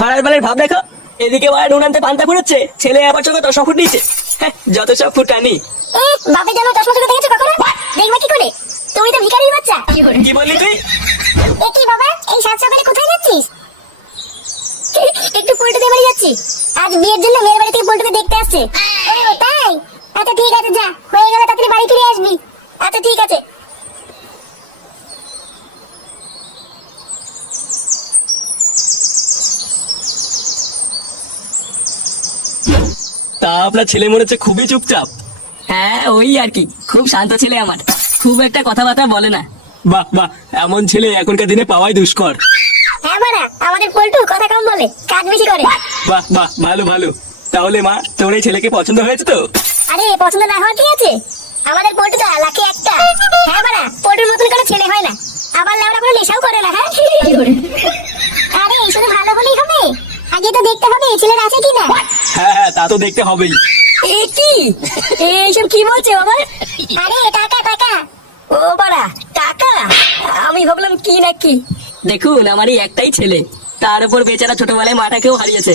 ভাড়ার বালের ভাব দেখো, এদিকে বাড়া নুন আনতে পান্তা ফুটাচ্ছে, ছেলে আবার চোখে 10 ফুট নিচ্ছে। হ্যাঁ, যত সব ফুটানি। বাপে জানো 10 বছর দেখেছো কখনো? দেখবে কি করে? তুমি তো ভিখারির বাচ্চা। কি বললি তুই? এ কি বাবা, এই সাত সকালে কোথায় যাচ্ছিস? একটু পল্টুদের বাড়ি যাচ্ছি, আজ বিয়ের জন্য মেয়ের বাড়ি থেকে পল্টুকে দেখতে আসছে। ও তাই? আচ্ছা ঠিক আছে, যা, হয়ে গেলে তাড়াতাড়ি বাড়ি ফিরে আসবি। আচ্ছা ঠিক আছে। তা আপনার ছেলে মনে হচ্ছে খুবই চুপচাপ। হ্যাঁ ওই আর কি, খুব শান্ত ছেলে আমার, খুব একটা কথাবার্তা বলে না। বাহ বাহ, এমন ছেলে এখনকার দিনে পাওয়াই দুষ্কর। হ্যাঁ বাড়া, আমাদের পল্টু কথা কম বলে, কাজ বেশি করে। বাহ বাহ, ভালো ভালো। তাহলে মা, তোর এই ছেলেকে পছন্দ হয়েছে তো? আরে পছন্দ না হওয়ার কি আছে, আমাদের পল্টুটা লাকি একটা। হ্যাঁ বাড়া, পল্টুর মতন কোনো ছেলে হয় না, আবার লেওড়া কোনো নেশাও করে না। হ্যাঁ আরে শুধু ভালো হলেই হবে, আগে তো দেখতে হবে ছেলের আছে কিনা। হ্যাঁ হ্যাঁ, তা তো দেখতে হবেই। এ কি, এইসব কি বলছে বাবা? আরে টাকা টাকা। ও বাড়া, টাকা? আমি ভাবলাম কি না কি। দেখুন, আমারই একটাই ছেলে, তার উপর বেচারা ছোটবেলায় মাটাকেও হারিয়েছে,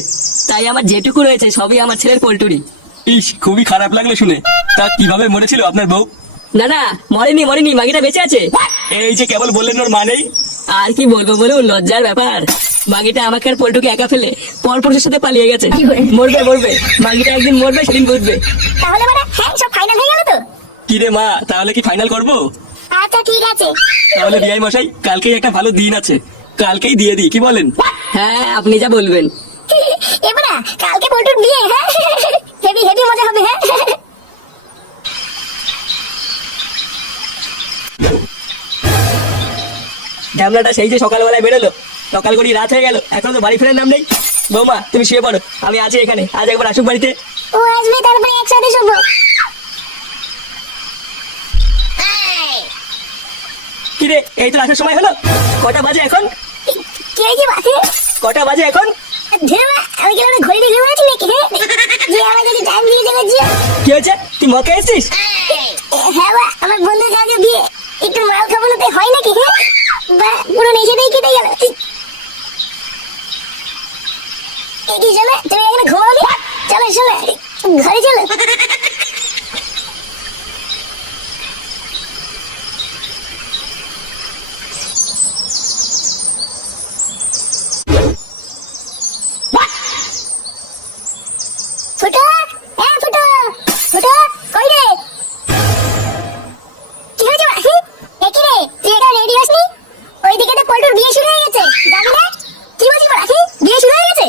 তাই আমার যেটুকু রয়েছে সবই আমার ছেলের পোল্টুরি। ইস, খুবই খারাপ লাগলো শুনে। তা কিভাবে মরেছিল আপনার বউ? না না, মরেনি মরেনি, মাগিটা বেঁচে আছে। এই যে কেবল বললেন ওর মানেই। আর কি বলবো বলুন, লজ্জার ব্যাপার। মাগিটা আমাকে আর পল্টুকে একা ফেলে পরপুরুষের সাথে পালিয়ে গেছে। মরবে মরবে, মাগিটা একদিন মরবে, সেদিন বুঝবে। তাহলে বাড়া, হ্যাঁ সব ফাইনাল হয়ে গেল তো? কি রে মা, তাহলে কি ফাইনাল করবো? আচ্ছা ঠিক আছে। তাহলে বিআই মশাই, কালকেই একটা ভালো দিন আছে, কালকেই দিয়ে দিই, কি বলেন? হ্যাঁ, আপনি যা বলবেন। এবারে কালকে পল্টুর বিয়ে। হ্যাঁ হেভি হেভি মজা হবে। হ্যাঁ ঝামলাটা সেই যে সকালবেলায় বেরোলো, সকাল করি রাত হয়ে গেল, এখনো তো বাড়ি ফেরার নাম নেই। বৌমা, তুমি শুয়ে পড়ো, আমি আছি এখানে, আজ একবার আসুক বাড়িতে। ও আসবে, তারপরে একসাথে শুভ। কি রে, এই তো আসার সময় হলো। কটা বাজে এখন? কি হয়েছে বাসে? কটা বাজে এখন? ধেরবা, আমি কি আমরা ঘড়ি দেখে আছি নাকি? হ্যাঁ যে আমাদেরকে টাইম দিয়ে দেবে যে। কি হয়েছে, তুই মকে এসছিস? হ্যাঁ বা, আমার বন্ধুর কাছে বিয়ে, একটু মাল খাবো না তো হয় নাকি? হ্যাঁ বা, পুরো নেশাটাই কেটে গেল। এই কি শোনা, তুমি এখানে ঘুমাবি? চলো শোনা, ঘরে চলো। ফুটো, হ্যাঁ ফুটো, ফুটো, কই রে? কি হয়েছে বা? এ কি রে, তুই এটা রেডি হসনি? ওইদিকে তো পল্টুর বিয়ে শুরু হয়ে গেছে, যাবি না? কি বলছিস বা? বিয়ে শুরু হয়ে গেছে?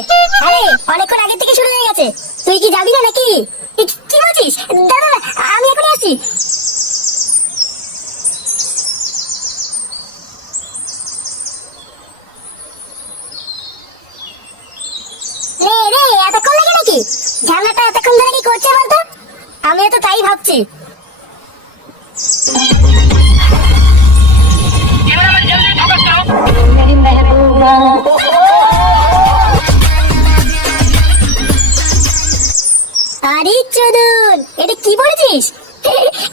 আরে অনেকক্ষণ আগে থেকে শুরু হয়ে গেছে, তুই কি যাবি না নাকি? কি বলছিস? দাদা আমি এখনই আসছি। রে রে, এতক্ষণ লাগে নাকি? ঝামেলাটা এতক্ষণ ধরে কি করছে বলতো? আমিও তো তাই ভাবছি। আরে চোদন, এটা কি বলেছিস?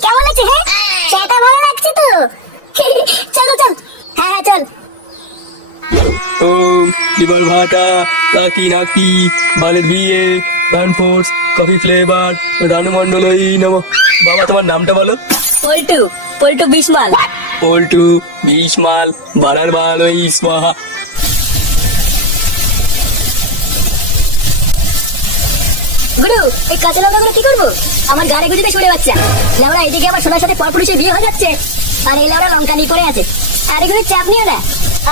কেমন লাগছে? হ্যাঁ সেটা ভালো লাগছে তো। চল চল, হ্যাঁ হ্যাঁ চল। ওম লিভার ভাটা, লাকি নাকি, বালের বিয়ে, ফোর্স, কফি ফ্লেভার, রানু মন্ডলই নম। বাবা, তোমার নামটা বলো। পল্টু, পল্টু বিশমাল। পল্টু বিশমাল, বাড়ার বাল ওই স্বাহা। গুরু, এই কাঁচা লঙ্কাগুলো কি করবো? আমার গাড়ি গুজিতে ছুড়ে বাচ্চা লেওড়া, এদিকে আমার সোনার সাথে পরপুরুষের বিয়ে হয়ে যাচ্ছে, আর এই লেওড়া লঙ্কা নিয়ে পড়ে আছে। আর এগুলো চাপ নিও না,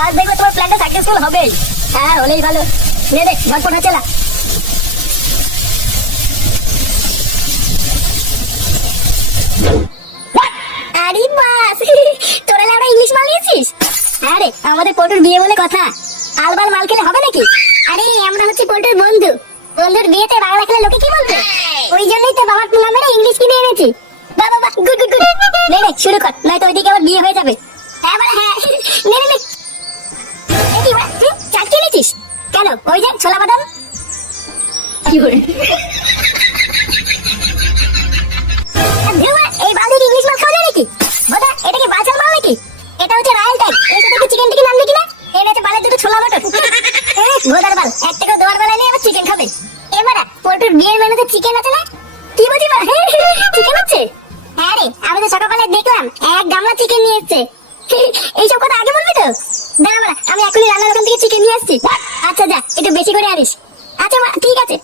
আজ দেখবে তোমার প্ল্যানটা সাকসেসফুল হবেই। হ্যাঁ হলেই ভালো, নে দেখ ঝটপট হচ্ছে না। আরে বাস, তোরা লেওড়া ইংলিশ মাল নিয়েছিস? আরে আমাদের পল্টুর বিয়ে বলে কথা, আলবাল মাল খেলে হবে নাকি? আরে আমরা হচ্ছে পল্টুর বন্ধু, বন্ধুর বিয়েতে বাংলা খেলে লোকে কি বলবে? ওই জন্যই তো বাবার টুনা মেরে ইংলিশ কিনে এনেছি। বাবা বাবা, গুড গুড গুড। নে নে শুরু কর, নয়তো ওইদিকে আবার বিয়ে হয়ে যাবে। হ্যাঁ বলে হ্যাঁ, নে নে নে। এই বাবা, চাট কিনেছিস কেন? ওই যে ছোলা বাদাম। কি করে? এই বালতির ইংলিশ মাল খাওয়া যায় নাকি? বোধা এটা কি বাচাল মাল নাকি? এটা হচ্ছে রায়াল টাইপ, এর সাথে একটু চিকেন টিকেন আনবে কিনা? এনেছে বালের দুটো ছোলা বাটার। ভোদার বাল একটা করে দোয়ার বেলায় নিয়ে আবার চিকেন খাবে। এবারে পোল্টুর বিয়ের মেনুতে চিকেন আছে না? কি বলছিস বাড়া? চিকেন আছে? হ্যাঁ রে, আমি তো সকালবেলা দেখলাম এক গামলা চিকেন নিয়ে এসেছে। এইসব কথা আগে বলবি তো? দাঁড়া বাড়া, আমি এখনই রান্নার দোকান থেকে চিকেন নিয়ে আসছি। আচ্ছা যা, একটু বেশি করে আনিস। আচ্ছা মা, ঠিক আছে।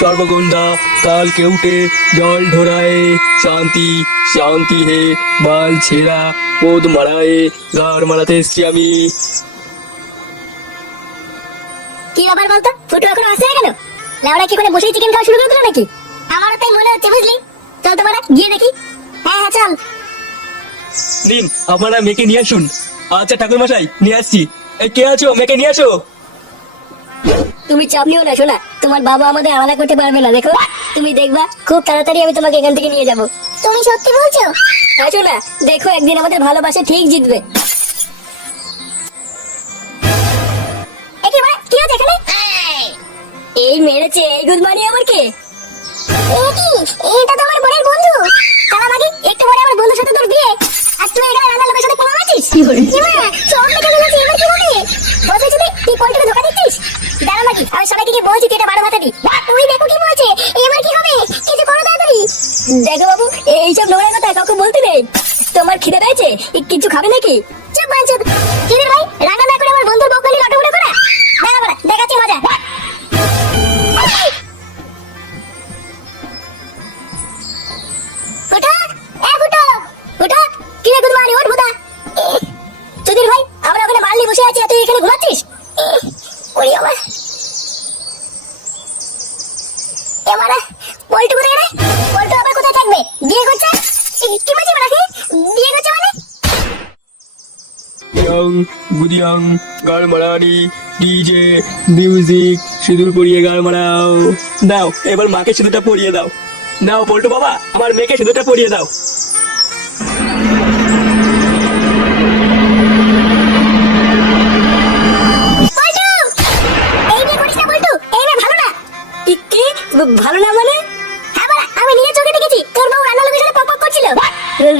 সর্বগন্ধা কাল কেউটে জল ঢোরায়ে শান্তি শান্তি হে বাল ছেঁড়া পোদ মারায়ে গার মারাতে এসছি আমি। কি ব্যাপার বলতো? ফুটু এখনো আসে না কেন? লেওড়া কি করে বসেই চিকেন খাওয়া শুরু করে দিল নাকি? আমারও তাই মনে হচ্ছে, বুঝলি? চল তো বাড়া, গিয়ে দেখি। হ্যাঁ হ্যাঁ চল। নিন আপনারা মেয়েকে নিয়ে আসুন। আচ্ছা ঠাকুর মশাই নিয়ে আসছি। এই কে আছো? মেয়েকে নিয়ে আসো। তুমি চাপ নিও না শোনা, তোমার বাবা আমাদের আলাদা করতে পারবে না। দেখো তুমি দেখবা খুব তাড়াতাড়ি আমি তোমাকে এখান থেকে নিয়ে যাবো। তুমি সত্যি বলছো? হ্যাঁ শোনা, দেখো একদিন আমাদের ভালোবাসা ঠিক জিতবে। একি বাড়া, কি হচ্ছে এখানে? এই মেরেছে, এই গুড মানি আবার কে? এ কি? এটা তো আমার বোনের বন্ধু। তারা মাগি, একটু পরে আমার বন্ধুর সাথে তোর বিয়ে। আর তুই এখানে রান্নার লোকের সাথে পোঙা মারছিস? এমা, সব দেখে ফেলেছি, এবার কি হবে? বলছিস তুই, তুই পোল্ট্রিকে ধোকা দিচ্ছিস? দাঁড়া মাগি, আমি সবাইকে কি বলছি তুই এটা বারো ভাতা দি। তুই দেখো কি বলছে, এবার কি হবে? কিছু করো তাড়াতাড়ি। দেখো বাবু, এইসব নোংরা কথা কাউকে বলতে নেই। তোমার খিদে পেয়েছে? কিছু খাবে নাকি? চুপ বাঞ্চুদ। কিরে ভাই, রান্না না করে আমার বন্ধুর বউকে নিয়ে লটাফটা করা? দাঁড়া বাড়া, দেখাচ্ছি মজা। ফুটো, এ ফুটো, ফুটো, কি রে গুড মর্নিং, ওঠ ভুদা। সুধীর ভাই, আমরা ওখানে বার্লি বসে আছি আর তুই এখানে ঘুমাচ্ছিস? ওরে আমার, এবারে পল্টু কোথায় রে? পল্টু আবার কোথায় থাকবে? বিয়ে করছে? কি বলছিস বাড়া? বিয়ে করছে মানে? ইয়ং গুদিয়াং গাড় মারানি ডিজে মিউজিক সিঁদুর পরিয়ে গাড় মারাও। দাও এবার মাকে সিঁদুরটা পরিয়ে দাও। নাও পল্টু বাবা, আমার মেয়েকে সিঁদুরটা পরিয়ে দাও। পল্টু! এই বিয়ে করিস না পল্টু, এই বিয়ে ভালো না। কি ভালো না মানে? হ্যাঁ বাড়া, আমি নিজের চোখে দেখেছি তোর বউ রান্নার লোকের সাথে পক পক করছিল।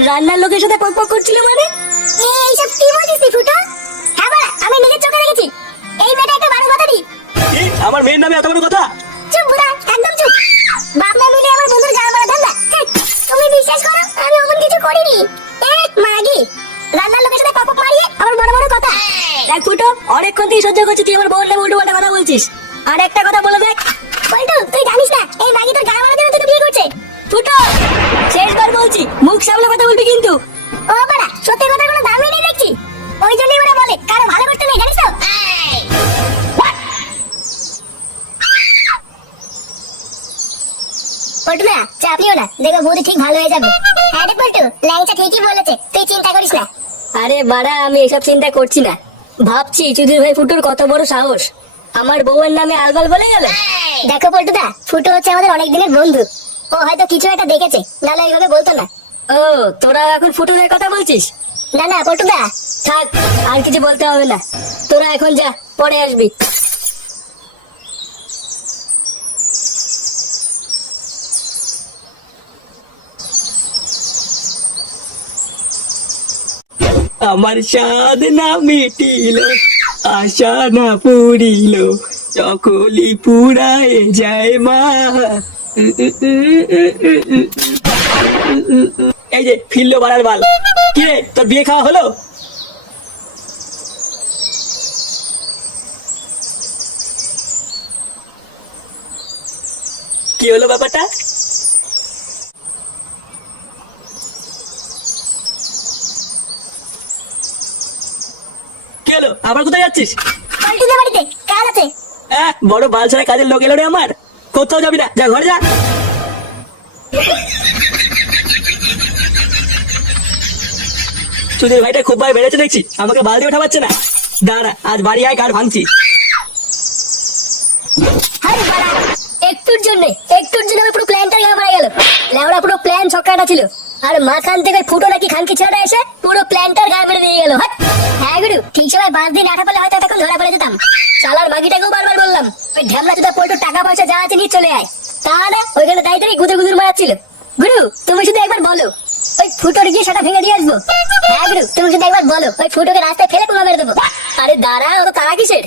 রান্নার লোকের সাথে পক পক করছিল মানে? এইসব কি বলছিস তুই ফুটো? হ্যাঁ বাড়া, আমি নিজের চোখে দেখেছি। এই মেয়েটা একটা বারো কথা দি। কি? আমার মেয়ের নামে এত বড় কথা? চুপ বুড়া, একদম চুপ। বাপ মা মিলে আমার বন্ধুর গাল মারা ধান্দা। তুমি বিশ্বাস করো, আমি অমন কিছু করিনি। মাগি, রান্নার লোকের সাথে পক পক মারিয়ে আমার বড় বড় কথা। দেখ ফুটো, অনেকক্ষণ থেকে সহ্য করছি তুই আমার বউয়ের নামে উল্টো পাল্টা কথা বলছিস। আর একটা কথা বলে দেখ পল্টু, তুই জানিস না এই মাগি তোর গাল মারার জন্য তোকে বিয়ে করছে? ফুটো, শেষবার বলছি মুখ সামলে কথা বলবি কিন্তু। ও বাড়া, সত্যি কথা কোনো দামই নেই দেখছি। ওই জন্যই ওরা বলে কারো ভালো করতে নেই, জানিস তো? পল্টু না, চাপ নিও না, দেখো বৌদি ঠিক ভালো হয়ে যাবে। হ্যাঁ রে পল্টু, ল্যাংচা ঠিকই বলেছে, তুই চিন্তা করিস না। আরে বাড়া, আমি এসব চিন্তা করছি না। ভাবছি চুদির ভাই ফুটোর কত বড় সাহস, আমার বউয়ের নামে আলবাল বলে গেল। দেখো পল্টুদা, ফুটো হচ্ছে আমাদের অনেক দিনের বন্ধু। ও হয়তো কিছু একটা দেখেছে, নাহলে এইভাবে বলতো না। ও, তোরা এখন ফুটোদের কথা বলছিস? না না পল্টুদা, থাক, আর কিছু বলতে হবে না। তোরা এখন যা, পরে আসবি। আমার স্বাদ না মিটিল, আশা না পুরিল, সকলি পুরায় যায় মা। এই যে ফিরলো বাড়ার বাল। কি রে, তোর বিয়ে খাওয়া হলো? কি হলো ব্যাপারটা? কি হলো, আবার কোথায় যাচ্ছিস? পল্টুদের বাড়িতে কাজ আছে। বড় বাল ছাড়া কাজের লোক এলো রে আমার। কোথাও যাবি না, যা ঘরে যা। সুধীর ভাইটা খুব ভাই বেড়েছে দেখছি, আমাকে বাল দিয়ে ওঠা পাচ্ছে না। দাঁড়া, আজ বাড়ি আয়, কার ভাঙছি। আরে বাড়া, একটুর জন্য আমার পুরো প্ল্যানটা মারা গেল। লেওড়া পুরো প্ল্যান ছক্কাটা ছিল, আর মাখান থেকে ফুটো নাকি খানকি ছেড়ে এসে পুরো প্ল্যানটার গায়ে মেরে দিয়ে গেল। হ্যাঁ গুরু, ঠিক সময় 5 দিন আঠা পেলে হয়তো তখন ধরা পড়ে যেতাম। চালার মাগিটাকেও বারবার বললাম ওই ঢ্যামলা চোদা পল্টুর টাকা পয়সা যা আছে নিয়ে চলে আয়। তা না, ওইখানে দায়িত্ব গুদুর গুদুর মারাচ্ছিল। গুরু, তুমি শুধু একবার বলো ওই ফুটোর গিয়ে সেটা ভেঙে দিয়ে আসবো। হ্যাঁ গুরু, তুমি শুধু একবার বলো, ওই ফুটোকে রাস্তায় ফেলে পুরো মেরে দেবো। আরে দাঁড়া, ও তো তারা কিসের?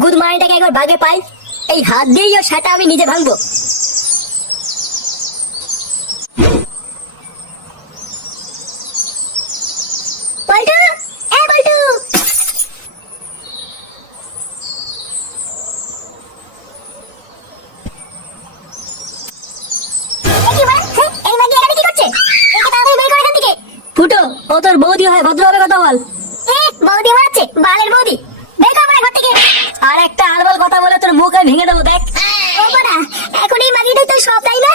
গুড মাইন্ডটাকে একবার ভাগে পাই, এই হাত দিয়েই ওর সেটা আমি নিজে ভাঙবো। পল্টু, এ পল্টু। এ কি বল? হ্যাঁ, এই মাগি এখানে কি করছে? একে তাড়াতাড়ি বের করে এখান থেকে। ফুটো, ও তোর বৌদি হয়, ভদ্রভাবে কথা বল। এ, বৌদি মারছে, বালের বৌদি। বের কর আমার ঘর থেকে। আর একটা আলবাল কথা বলে তোর মুখ আমি ভেঙে দেবো, দেখ। ও বাড়া, এখন এই মাগিটাই তোর সব, তাই না?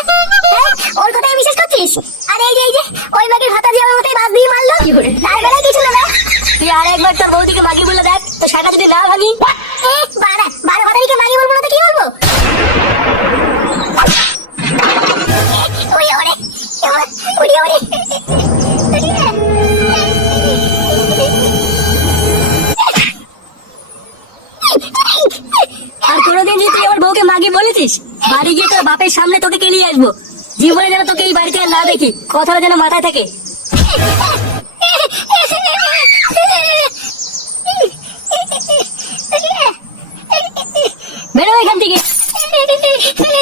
হ্যাঁ, ওর কথাই বিশ্বাস করছিস? আর এই যে ওই মাগির হাতা দিয়ে আমার মাথায় বাস দিয়ে মারলো, তার বেলায় কিছু না। তুই আর একবার তোর বৌদিকে মাগি বলে দেখ, তো সেটা যদি না ভাঙি। এ বাড়া, বারো ভাতারিকে মাগি বলবো না তো কি বলবো? ওরে ওরে, ওরে ওরে। আর কোনোদিন যদি তুই আমার বউকে মাগি বলেছিস, বাড়ি গিয়ে তোর বাপের সামনে তোকে কেলিয়ে আসবো। জীবনে যেন তোকে এই বাড়িতে আর না দেখি, কথাটা যেন মাথায় থাকে। বেরো এখান থেকে।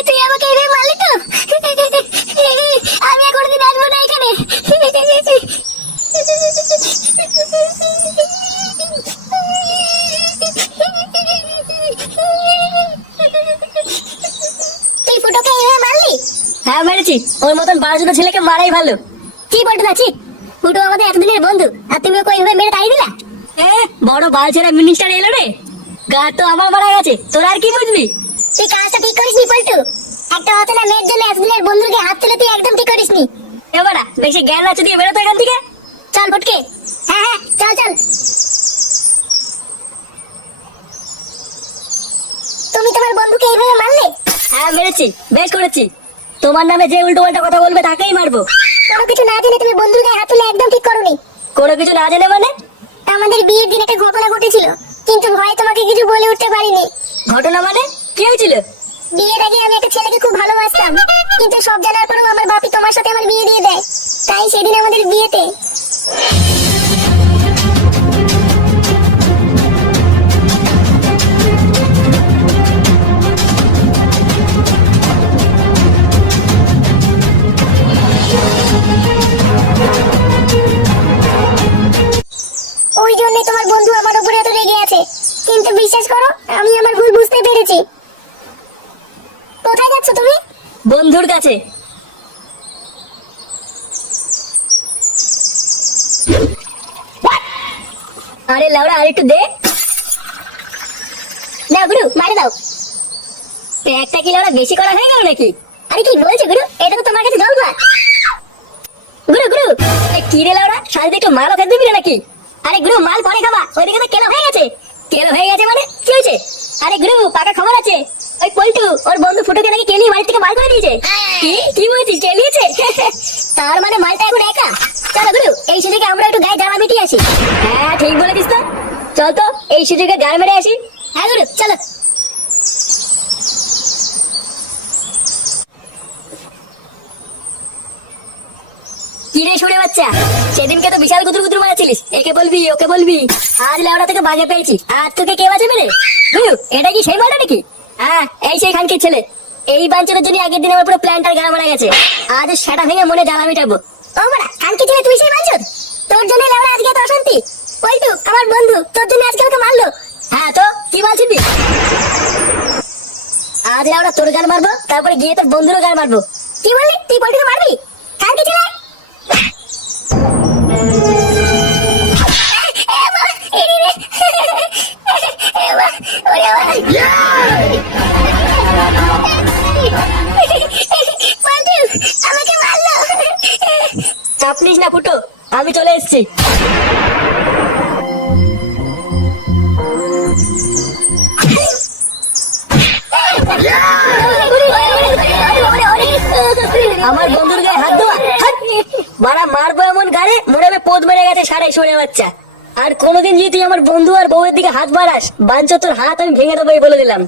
তুই আমাকে এভাবে মারলি তো? আমি আর কোনোদিন আসবো না এখানে। তুই ফুটোকে এভাবে মারলি? হ্যাঁ মেরেছি, ওর মতন 12 জন ছেলেকে মারাই ভালো। কি বলতে চাচ্ছি? ফুটো আমাদের এতদিনের বন্ধু, আর তুমি ওকে এইভাবে মেরে তাড়িয়ে দিলা? বড় বালছেরা মিনিস্টার এলো রে, গা তো আমার মারা গেছে, তোরা আর কি বুঝবি? তুই কাজটা ঠিক করিসনি পল্টু। একটা অচেনা মেয়ের জন্য এতদিনের বন্ধুকে হাত তুলে তুই একদম ঠিক করিসনি। এবারা বেশি জ্ঞান আছে দিয়ে বেরোতো এখান থেকে। চল ফুটকে। হ্যাঁ হ্যাঁ, চল চল। তুমি তোমার বন্ধুকে এইভাবে মারলে? হ্যাঁ মেরেছি, বেশ করেছি। তোমার নামে যে উল্টো পাল্টা কথা বলবে তাকেই মারবো। কোনো কিছু না জেনে তুমি বন্ধুর গায়ে হাত তুলে একদম ঠিক করোনি। কোনো কিছু না জেনে মানে? আমাদের বিয়ের দিন একটা ঘটনা ঘটেছিল, কিন্তু ভয়ে তোমাকে কিছু বলে উঠতে পারিনি। ঘটনা মানে কি হয়েছিল? বিয়ের আগে আমি একটা ছেলেকে খুব ভালোবাসতাম, কিন্তু সব জানার পরেও আমার বাপি তোমার সাথে আমার বিয়ে দিয়ে দেয়। তাই সেদিন আমাদের বিয়েতে ওই জন্যই তোমার বন্ধু আমার উপরে এত রেগে আছে। কিন্তু বিশ্বাস করো, আমি আমার ভুল বুঝতে পেরেছি। কোথায় যাচ্ছ তুমি? বন্ধুর কাছে। আরে লাউড়া, আর একটু দে। না গুরু, মারে দাও। একটা কি লাউড়া বেশি করা হয়ে গেল নাকি? আরে কি বলছো গুরু, এটা তো তোমার কাছে জলবা। গুরু গুরু, কি রে লাউড়া, সাথে একটু মালও খেতে দিবি না নাকি? আরে গুরু, মাল পরে খাবা, ওইদিকে তো কেলো হয়ে গেছে। কেলো হয়ে গেছে মানে কি হয়েছে? আরে গুরু, পাকা খবর আছে, ওই পল্টু ওর বন্ধু ফুটোকে নাকি কেলিয়ে বাড়ি থেকে বার করে দিয়েছে। কি কি বলছিস, কেলিয়েছে? তার মানে মালটা এখন একা। চলো গুরু, এই সুযোগে আমরা একটু গায়ে জামা মিটিয়ে আসি। হ্যাঁ ঠিক বলেছিস তো, চল তো এই সুযোগে গাড়ি মেরে আসি। হ্যাঁ গুরু, চলো। কি রে শুনে বাচ্চা, সেদিনকে তো বিশাল গুদুর গুদুর মারাছিলিস, একে বলবি ওকে বলবি, আজ লেওড়া থেকে বাগে পেয়েছি, আর তোকে কে বাঁচাবে রে? গুরু, এটা কি সেই মালটা নাকি? হ্যাঁ, এই সেই খানকির ছেলে। এই বাঞ্চনের জন্য আগের দিন আমার পুরো প্ল্যানটার গা মারা গেছে। আজ সেটা ভেঙে মনে জ্বালা মিটাবো। ও বড়া, কানকি ছেলে তুই সেই বাঞ্চর? তোর জন্য লেওড়া আজকে এত অশান্তি। পল্টু আমার বন্ধু, তোর জন্য আজকে ওকে মারলো। হ্যাঁ তো কি বলছিস? আজ লেওড়া তোর গান মারবো, তারপরে গিয়ে তোর বন্ধুরও গান মারবো। কি বললি? তুই পল্টুকে মারবি? কানকি ছেলে। আমাকে মারলো। চাপ নিস না ফুটো, আমি চলে এসেছি। আমার বন্ধুর গায়ে হাত দেওয়া, বাড়া মারবো এমন গাড়ে মনে হবে পোদ মেরে গেছে সারাই সরে বাচ্চা। আর কোনোদিন যদি তুই আমার বন্ধু আর বউয়ের দিকে হাত বাড়াস, বাঞ্চ তোর হাত আমি ভেঙে দেবো বলে দিলাম।